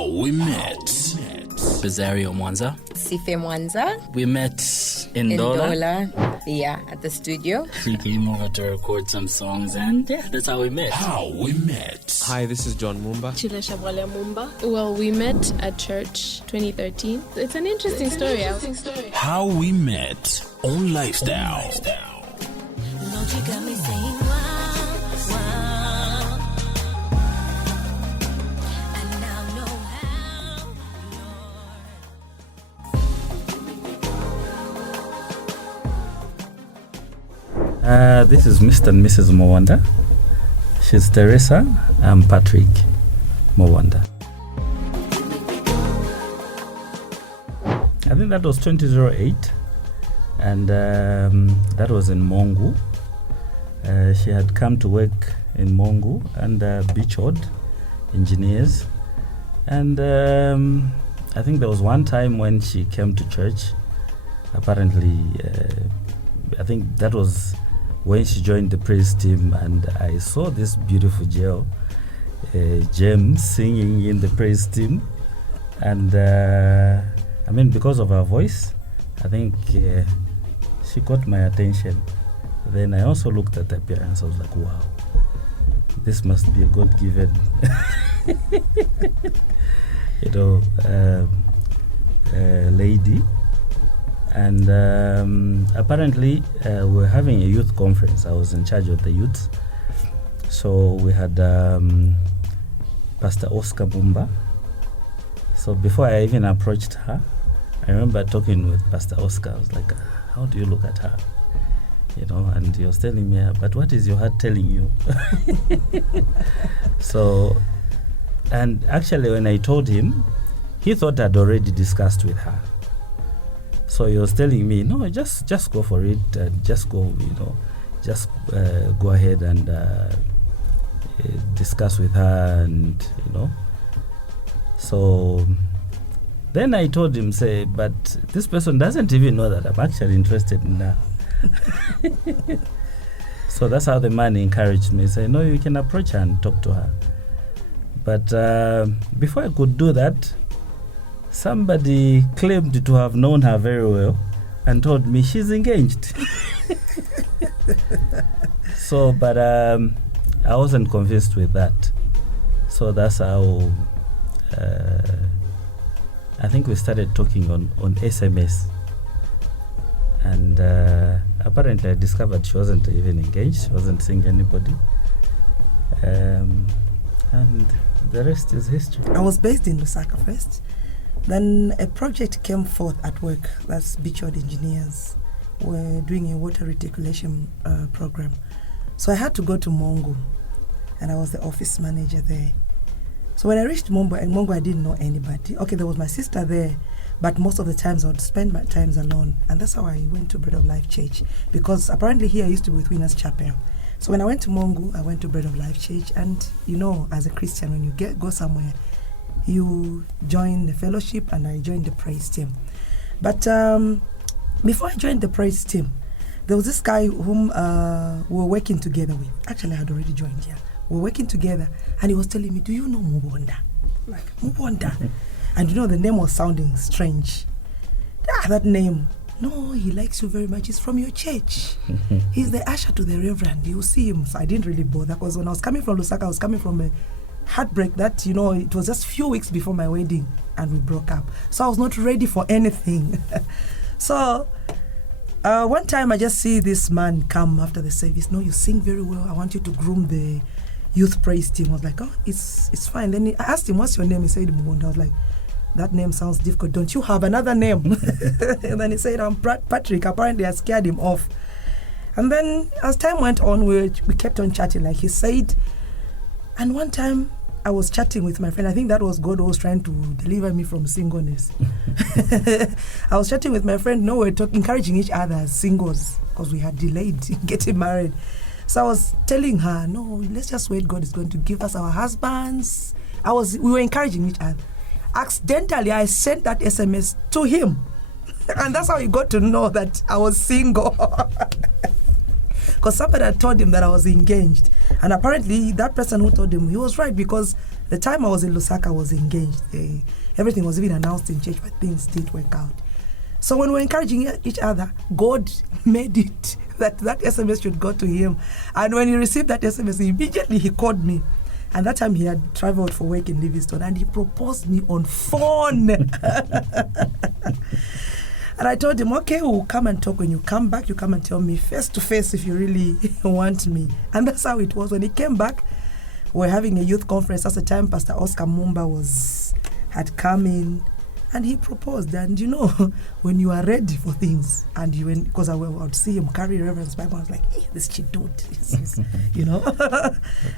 How we met. Bezario Mwanza. Sife Mwanza. We met in Dola. Yeah, at the studio. She came over to record some songs and that's how we met. How we met. Hi, this is John Mumba. Chile Shabwale Mumba. Well, we met at church 2013. It's an interesting story. How we met on Lifestyle. Lord, you got me saying wow, wow. And now know how, Lord. This is Mr. and Mrs. Mubonda. She's Theresa. I'm Patrick Mubonda. I think that was 2008, and that was in Mongu. She had come to work in Mongu and Beachwood Engineers, and I think there was one time when she came to church. Apparently, I think that was when she joined the praise team, and I saw this beautiful girl, Jem, singing in the praise team, and I mean, because of her voice, I think she caught my attention. Then I also looked at her appearance. I was like, wow, this must be a God-given, lady. And apparently, we were having a youth conference. I was in charge of the youth. So we had Pastor Oscar Bumba. So before I even approached her, I remember talking with Pastor Oscar. I was like, how do you look at her? And he was telling me, but what is your heart telling you? So, and actually when I told him, he thought I'd already discussed with her. So he was telling me, no, just go for it, just go, go ahead and discuss with her, and So then I told him, but this person doesn't even know that I'm actually interested in her. So that's how the man encouraged me. Say, no, you can approach her and talk to her. But before I could do that, somebody claimed to have known her very well and told me she's engaged. So, but I wasn't convinced with that. So that's how I think we started talking on SMS. And apparently I discovered she wasn't even engaged. She wasn't seeing anybody. And the rest is history. I was based in Lusaka first. Then a project came forth at work. That's Beachwood Engineers. We're doing a water reticulation program. So I had to go to Mongu. And I was the office manager there. So when I reached Mongu, I didn't know anybody. Okay, there was my sister there. But most of the times I would spend my times alone. And that's how I went to Bread of Life Church. Because apparently here I used to be with Winners Chapel. So when I went to Mongu, I went to Bread of Life Church. And as a Christian, when you go somewhere, you join the fellowship, and I joined the praise team. But before I joined the praise team, there was this guy whom we were working together with. Actually, I had already joined here. We were working together, and he was telling me, do you know Mubonda? Like, Mubonda. And the name was sounding strange. That name. No, he likes you very much. He's from your church. He's the usher to the reverend. You see him. So I didn't really bother, because when I was coming from Lusaka, I was coming from a heartbreak that, it was just a few weeks before my wedding and we broke up. So I was not ready for anything. So one time I just see this man come after the service. No, you sing very well. I want you to groom the youth praise team. I was like, oh, it's fine. Then I asked him, what's your name? He said, Mubonda. I was like, that name sounds difficult. Don't you have another name? And then he said, I'm Patrick. Apparently I scared him off. And then as time went on, we kept on chatting, like he said. And one time I was chatting with my friend. I think that was God who was trying to deliver me from singleness. I was chatting with my friend. No, we were encouraging each other as singles, because we had delayed getting married. So I was telling her, no, let's just wait. God is going to give us our husbands. We were encouraging each other. Accidentally, I sent that SMS to him. And that's how he got to know that I was single. Because somebody had told him that I was engaged. And apparently, that person who told him, he was right, because The time I was in Lusaka, I was engaged. Everything was even announced in church, but things didn't work out. So when we were encouraging each other, God made it that SMS should go to him. And when he received that SMS, immediately he called me. And that time he had traveled for work in Livingston, and he proposed me on phone. And I told him, okay, we'll come and talk. When you come back, you come and tell me face to face if you really want me. And that's how it was. When he came back, we were having a youth conference. That's the time Pastor Oscar Mumba had come in, and he proposed. And you know, when you are ready for things, and because I would see him carry Reverend's Bible, I was like, hey, this shit dude, you know. Okay.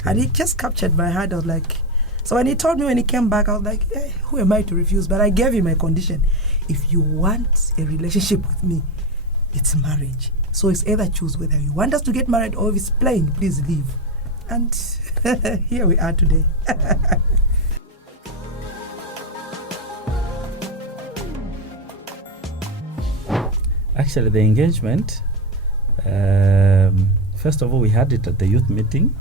And he just captured my heart. I was like, so when he told me when he came back, I was like, hey, who am I to refuse? But I gave him a condition. If you want a relationship with me, it's marriage. So it's either choose whether you want us to get married or if it's playing, please leave. And here we are today. Actually, the engagement, first of all, we had it at the youth meeting.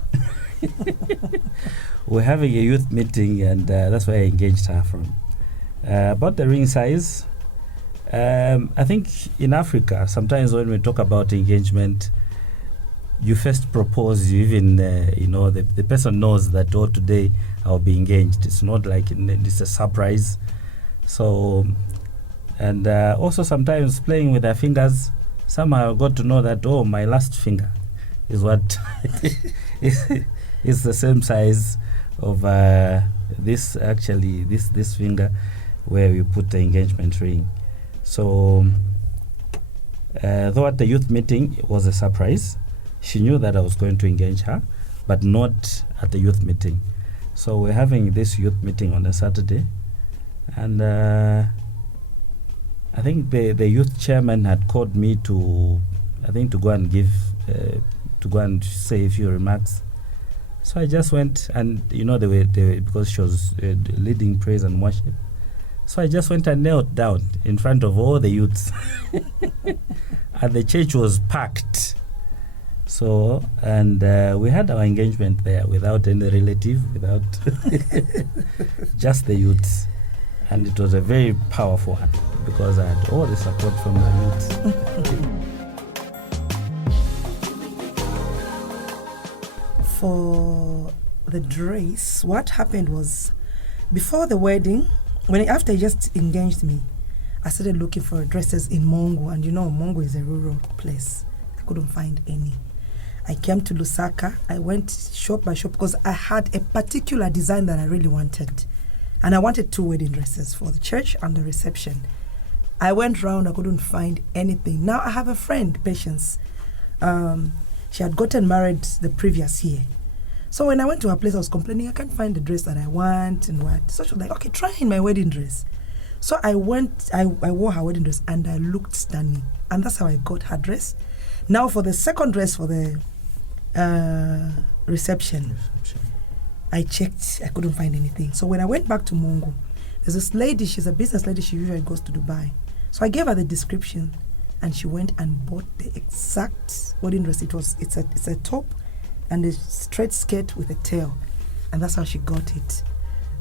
We're having a youth meeting, and that's where I engaged her from. About the ring size, I think in Africa, sometimes when we talk about engagement, you first propose, you even, the person knows that, oh, today I'll be engaged. It's not like it's a surprise. So, and also sometimes playing with their fingers, somehow I got to know that, oh, my last finger is what is the same size of this finger where we put the engagement ring. So, though at the youth meeting it was a surprise, she knew that I was going to engage her, but not at the youth meeting. So we're having this youth meeting on a Saturday, and I think the youth chairman had called me to go and to go and say a few remarks. So I just went, and because she was leading praise and worship. So I just went and knelt down in front of all the youths. And the church was packed. So, and we had our engagement there without any relative, without just the youths. And it was a very powerful one because I had all the support from the youths. For the dress, what happened was, before the wedding, after he just engaged me, I started looking for dresses in Mongo, and Mongo is a rural place. I couldn't find any. I came to Lusaka. I went shop by shop because I had a particular design that I really wanted. And I wanted 2 wedding dresses for the church and the reception. I went round, I couldn't find anything. Now I have a friend, Patience. She had gotten married the previous year. So when I went to her place, I was complaining, I can't find the dress that I want and what. So she was like, okay, try in my wedding dress. So I went, I wore her wedding dress and I looked stunning. And that's how I got her dress. Now for the second dress for the reception, I checked, I couldn't find anything. So when I went back to Mongo, there's this lady, she's a business lady, she usually goes to Dubai. So I gave her the description and she went and bought the exact wedding dress. It's a top and a straight skirt with a tail. And that's how she got it.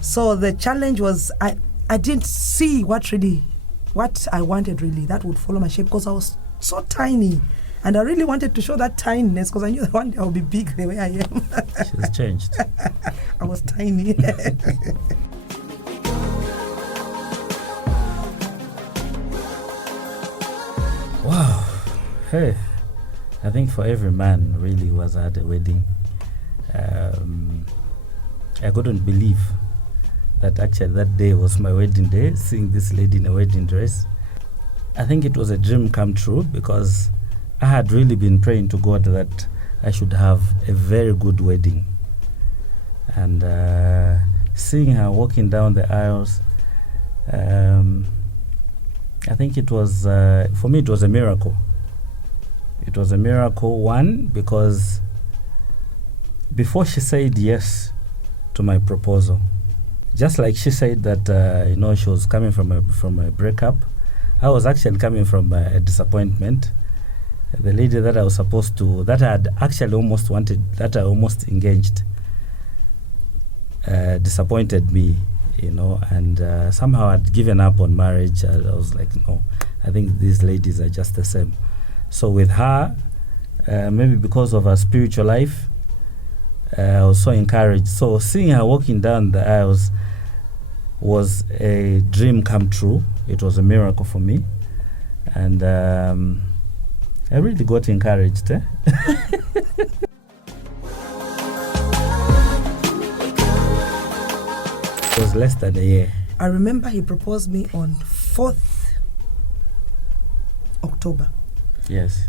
So the challenge was, I didn't see what I wanted really, that would follow my shape, because I was so tiny. And I really wanted to show that tininess because I knew that one day I'll be big the way I am. She's changed. I was tiny. Wow. Hey, I think for every man really who was at a wedding, I couldn't believe that actually that day was my wedding day, seeing this lady in a wedding dress. I think it was a dream come true because I had really been praying to God that I should have a very good wedding. And seeing her walking down the aisles, I think it was, for me, it was a miracle. It was a miracle, one, because before she said yes to my proposal, just like she said that, she was coming from a breakup, I was actually coming from a disappointment. The lady that I was supposed to, that I had actually almost wanted, that I almost engaged, disappointed me, and somehow I'd given up on marriage. I was like, no, I think these ladies are just the same. So with her, maybe because of her spiritual life, I was so encouraged. So seeing her walking down the aisles was a dream come true. It was a miracle for me, and I really got encouraged. It was less than a year. I remember he proposed me on 4th October. Yes.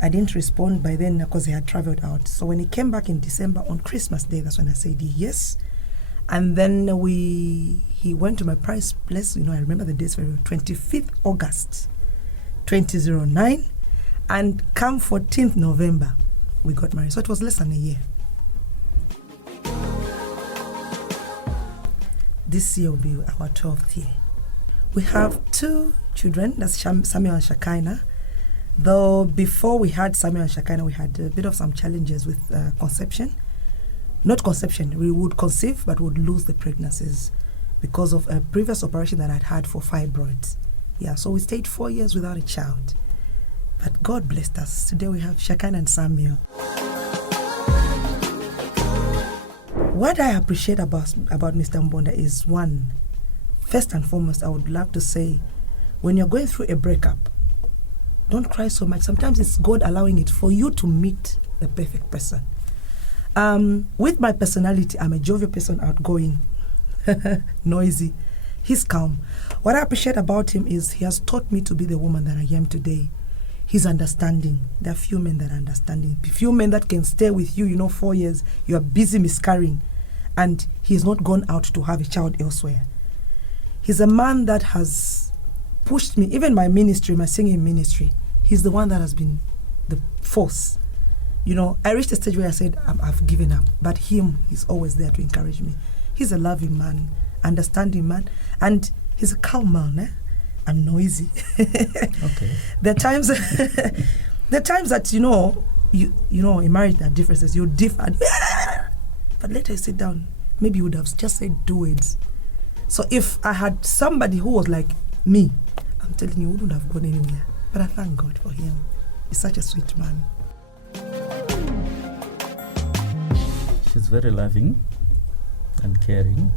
I didn't respond by then because he had traveled out. So when he came back in December on Christmas Day, that's when I said yes. And then he went to my price place. I remember the dates very well. 25th August 2009, and come 14th November, we got married. So it was less than a year. This year will be our 12th year. We have 2 children. That's Samuel and Shakaina. Though before we had Samuel and Shakaina, we had a bit of some challenges with conception. Not conception, we would conceive but would lose the pregnancies because of a previous operation that I'd had for fibroids. Yeah, so we stayed 4 years without a child. But God blessed us. Today we have Shakaina and Samuel. What I appreciate about Mr. Mubonda is, one, first and foremost, I would love to say, when you're going through a breakup, don't cry so much. Sometimes it's God allowing it for you to meet the perfect person. With my personality, I'm a jovial person, outgoing, noisy. He's calm. What I appreciate about him is he has taught me to be the woman that I am today. He's understanding. There are few men that are understanding. Few men that can stay with you, 4 years, you are busy miscarrying, and he's not gone out to have a child elsewhere. He's a man that has pushed me, even my ministry, my singing ministry. He's the one that has been the force. I reached a stage where I said, I've given up. But he's always there to encourage me. He's a loving man, understanding man, and he's a calm man. I'm noisy. Okay. There are times that, in marriage there are differences. You differ. But later you sit down, maybe you would have just said 2 words. So if I had somebody who was like me, I'm telling you, wouldn't have gone anywhere. But I thank God for him. He's such a sweet man. She's very loving and caring.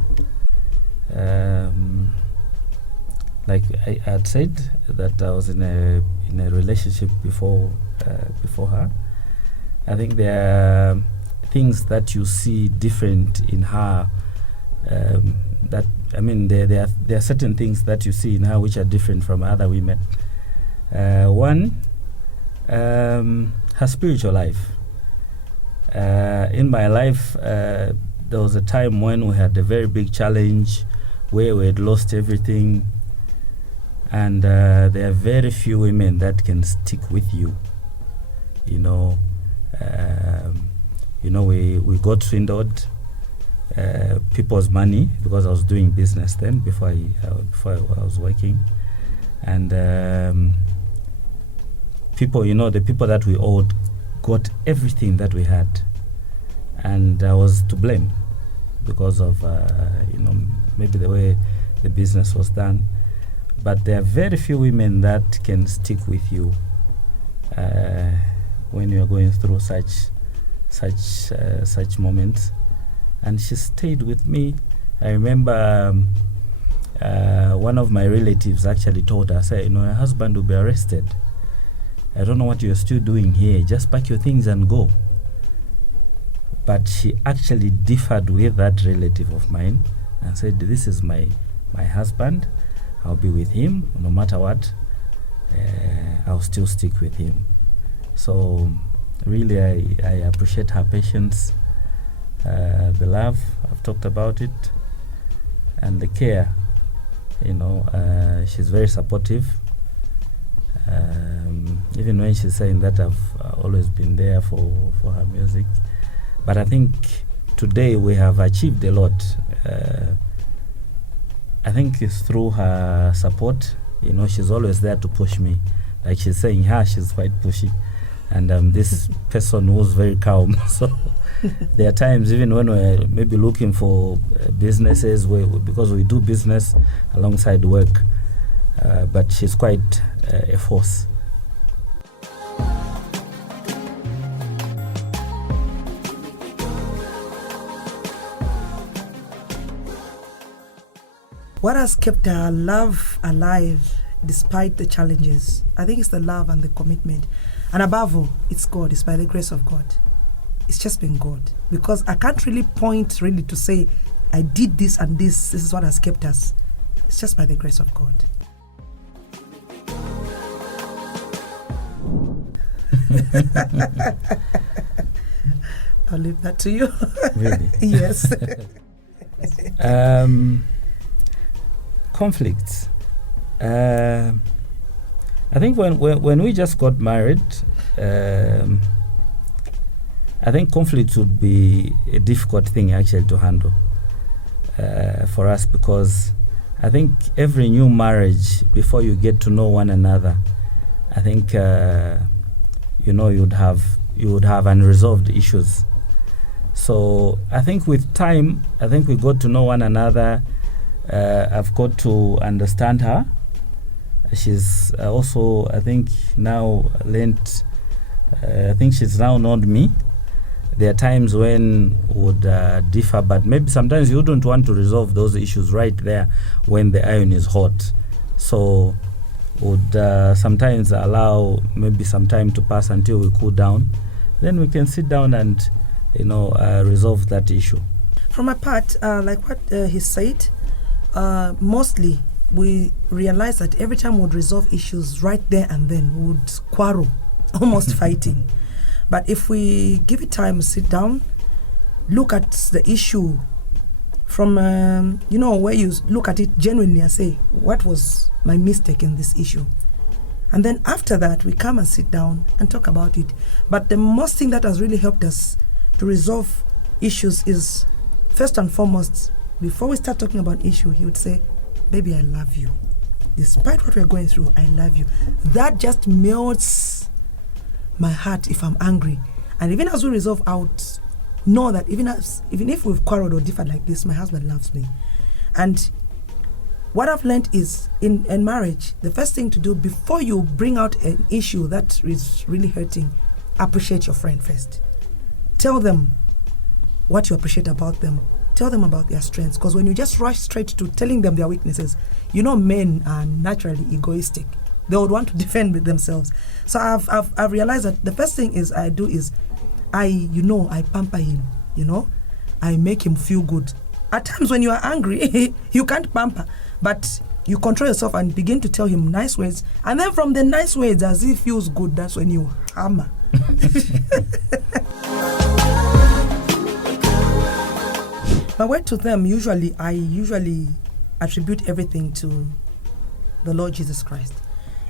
Like I had said, that I was in a relationship before her. I think there are things that you see different in her. There are certain things that you see in her which are different from other women. One, her spiritual life. In my life, there was a time when we had a very big challenge where we had lost everything, and there are very few women that can stick with you. We got swindled people's money because I was doing business then before I was working, and the people that we owed got everything that we had, and I was to blame because of maybe the way the business was done. But there are very few women that can stick with you when you are going through such moments. And she stayed with me. I remember one of my relatives actually told her, your husband will be arrested. I don't know what you're still doing here. Just pack your things and go. But she actually differed with that relative of mine and said, this is my husband. I'll be with him no matter what. I'll still stick with him. So really I appreciate her patience, the love, I've talked about it, and the care. She's very supportive. Even when she's saying that I've always been there for her music. But I think today we have achieved a lot. I think it's through her support. She's always there to push me. Like she's saying, she's quite pushy. and this person who's very calm. So there are times even when we're maybe looking for businesses because we do business alongside work, but she's quite a force. What has kept our love alive despite the challenges? I think it's the love and the commitment. And above all, it's God. It's by the grace of God. It's just been God. Because I can't really point really to say, I did this and this is what has kept us. It's just by the grace of God. I'll leave that to you. Really? Yes. Conflicts. I think when we just got married, I think conflict would be a difficult thing actually to handle for us, because I think every new marriage, before you get to know one another, I think you would have unresolved issues. So I think with time, I think we got to know one another. I've got to understand her. She's also, I think, now learnt. I think she's now known me. There are times when would differ, but maybe sometimes you wouldn't want to resolve those issues right there when the iron is hot. So would sometimes allow maybe some time to pass until we cool down. Then we can sit down and resolve that issue. From my part, like what he said, mostly we realize that every time we would resolve issues right there and then, we would quarrel, almost fighting. But if we give it time, sit down, look at the issue from, where you look at it genuinely and say, what was my mistake in this issue? And then after that, we come and sit down and talk about it. But the most thing that has really helped us to resolve issues is, first and foremost, before we start talking about issue, he would say, baby, I love you. Despite what we're going through, I love you. That just melts my heart if I'm angry. And even as we resolve out, know that even if we've quarreled or differed like this, my husband loves me. And what I've learned is, in marriage, the first thing to do before you bring out an issue that is really hurting, appreciate your friend first. Tell them what you appreciate about them. Tell them about their strengths, because when you just rush straight to telling them their weaknesses, men are naturally egoistic. They would want to defend themselves. So I've realized that the first thing I do is I pamper him. I make him feel good. At times when you are angry, you can't pamper, but you control yourself and begin to tell him nice words, and then from the nice words, as he feels good, that's when you hammer. My word to them, I attribute everything to the Lord Jesus Christ.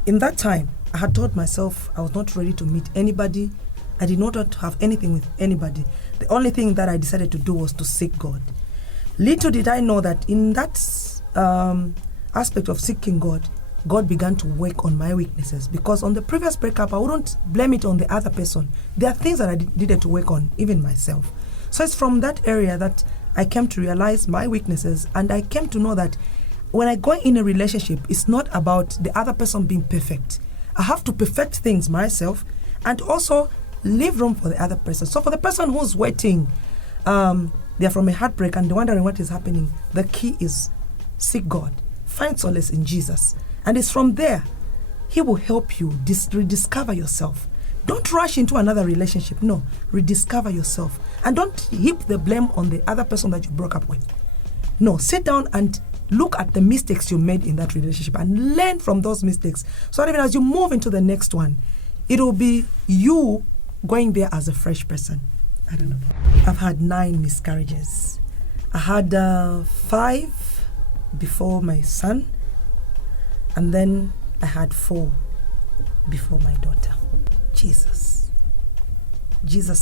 In that time, I had told myself I was not ready to meet anybody. I did not want to have anything with anybody. The only thing that I decided to do was to seek God. Little did I know that in that aspect of seeking God, God began to work on my weaknesses. Because on the previous breakup, I wouldn't blame it on the other person. There are things that I needed to work on, even myself. So it's from that area that I came to realize my weaknesses, and I came to know that when I go in a relationship, it's not about the other person being perfect. I have to perfect things myself and also leave room for the other person. So for the person who's waiting, they're from a heartbreak and they're wondering what is happening, the key is seek God. Find solace in Jesus. And it's from there, He will help you rediscover yourself. Don't rush into another relationship. No, rediscover yourself. And don't heap the blame on the other person that you broke up with. No, sit down and look at the mistakes you made in that relationship and learn from those mistakes. So that even as you move into the next one, it will be you going there as a fresh person. I don't know. I've had 9 miscarriages. I had 5 before my son, and then I had 4 before my daughter. Jesus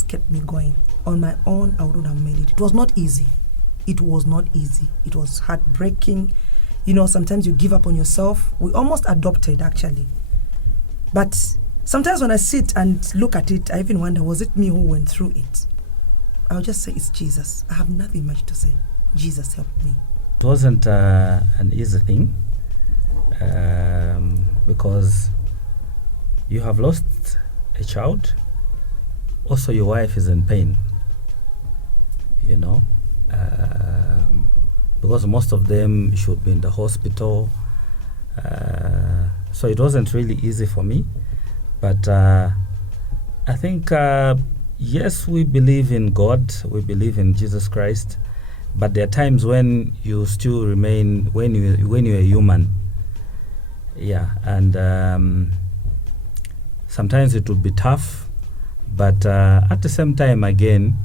kept me going. On my own, I wouldn't have made it. It was not easy. It was not easy. It was heartbreaking. Sometimes you give up on yourself. We almost adopted, actually. But Sometimes when I sit and look at it, I even wonder, was it me who went through it? I'll just say it's Jesus. I have nothing much to say. Jesus helped me. It wasn't an easy thing because you have lost a child. Also, your wife is in pain, you know, because most of them should be in the hospital. So it wasn't really easy for me. But I think, yes, we believe in God, we believe in Jesus Christ, but there are times when you still remain, when you're a human. Yeah, and sometimes it will be tough, but at the same time, again,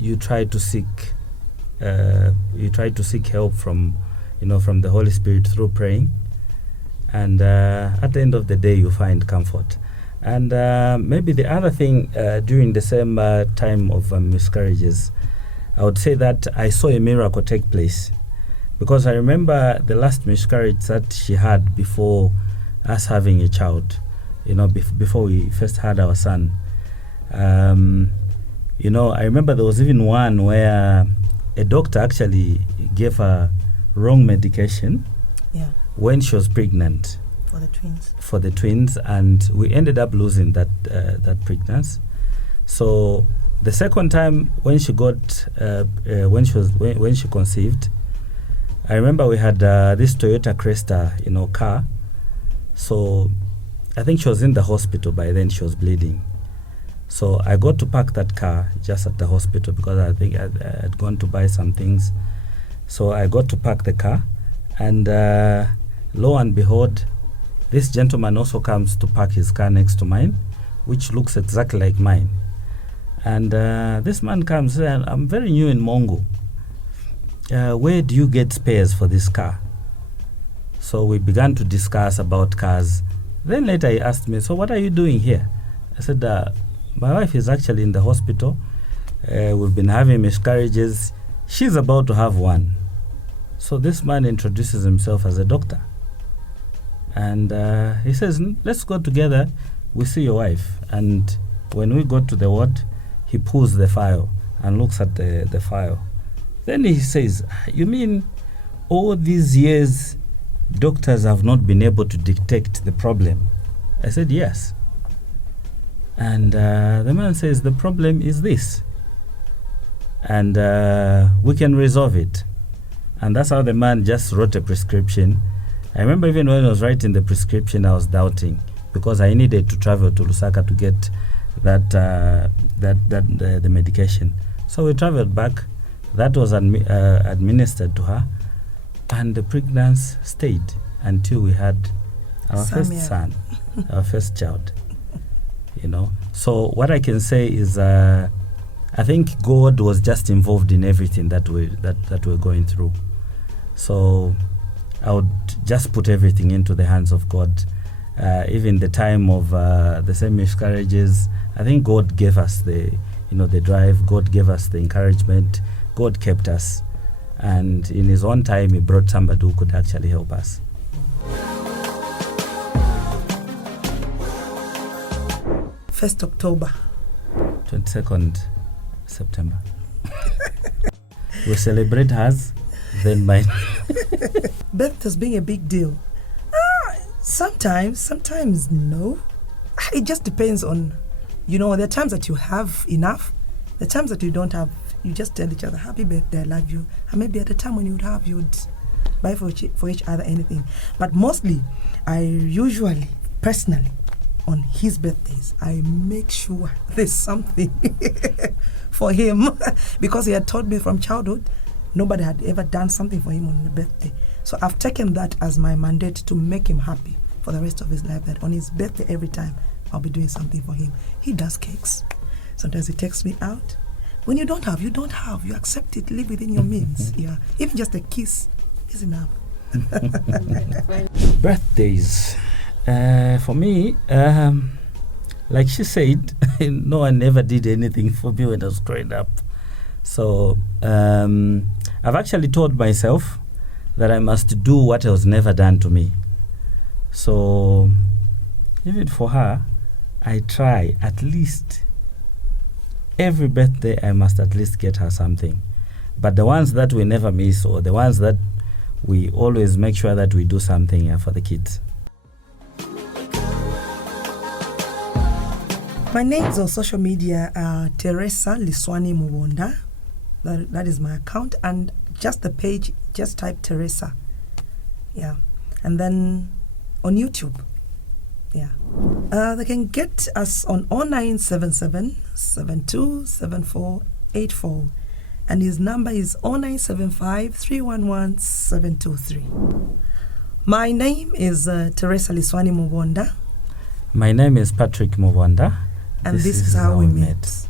you try to seek help from, from the Holy Spirit through praying, and at the end of the day, you find comfort. And maybe the other thing during the same time of miscarriages, I would say that I saw a miracle take place, because I remember the last miscarriage that she had before us having a child, before we first had our son. I remember there was even one where a doctor actually gave her wrong medication when she was pregnant. For the twins, and we ended up losing that pregnancy. So the second time when she got when she conceived, I remember we had this Toyota Cresta, car. So I think she was in the hospital by then. She was bleeding. So I got to park that car just at the hospital because I think I had gone to buy some things. So I got to park the car, and lo and behold, this gentleman also comes to park his car next to mine, which looks exactly like mine. And this man comes and I'm very new in Mongo. Where do you get spares for this car? So we began to discuss about cars. Then later he asked me, so what are you doing here? I said, my wife is actually in the hospital. We've been having miscarriages. She's about to have one. So this man introduces himself as a doctor. And he says, let's go together. We see your wife. And when we go to the ward, he pulls the file and looks at the file. Then he says, you mean all these years doctors have not been able to detect the problem? I said, yes. And the man says, the problem is this. And we can resolve it. And that's how the man just wrote a prescription. I remember even when I was writing the prescription, I was doubting because I needed to travel to Lusaka to get the medication. So we traveled back. That was administered to her, and the pregnancy stayed until we had our first son, our first child. So what I can say is, I think God was just involved in everything that we're going through. So I would just put everything into the hands of God. Even the time of the same miscarriages, I think God gave us the drive. God gave us the encouragement. God kept us, and in His own time, He brought somebody who could actually help us. First October, 22nd September. We celebrate hers, then mine. Birth being a big deal. Sometimes no. It just depends on, there are times that you have enough, the times that you don't have, you just tell each other, happy birthday, I love you. And maybe at the time when you would have, you would buy for each other anything. But mostly, I usually, personally, on his birthdays, I make sure there's something for him because he had told me from childhood, nobody had ever done something for him on his birthday. So I've taken that as my mandate to make him happy for the rest of his life, that on his birthday every time I'll be doing something for him. He does cakes. Sometimes he takes me out. When you don't have, you don't have. You accept it, live within your means. Yeah, even just a kiss is enough. Birthdays. For me, like she said, no one ever did anything for me when I was growing up. So I've actually told myself that I must do what was never done to me. So even for her, I try at least every birthday I must at least get her something. But the ones that we never miss, or the ones that we always make sure that we do something for the kids. My names on social media are Theresa Liswani Mubonda. That is my account, and just the page, just type Theresa. Yeah. And then on YouTube. Yeah. They can get us on 0977 727484, and his number is 0975 311 723. My name is Theresa Liswani Mubonda. My name is Patrick Mubonda. And this is how we met.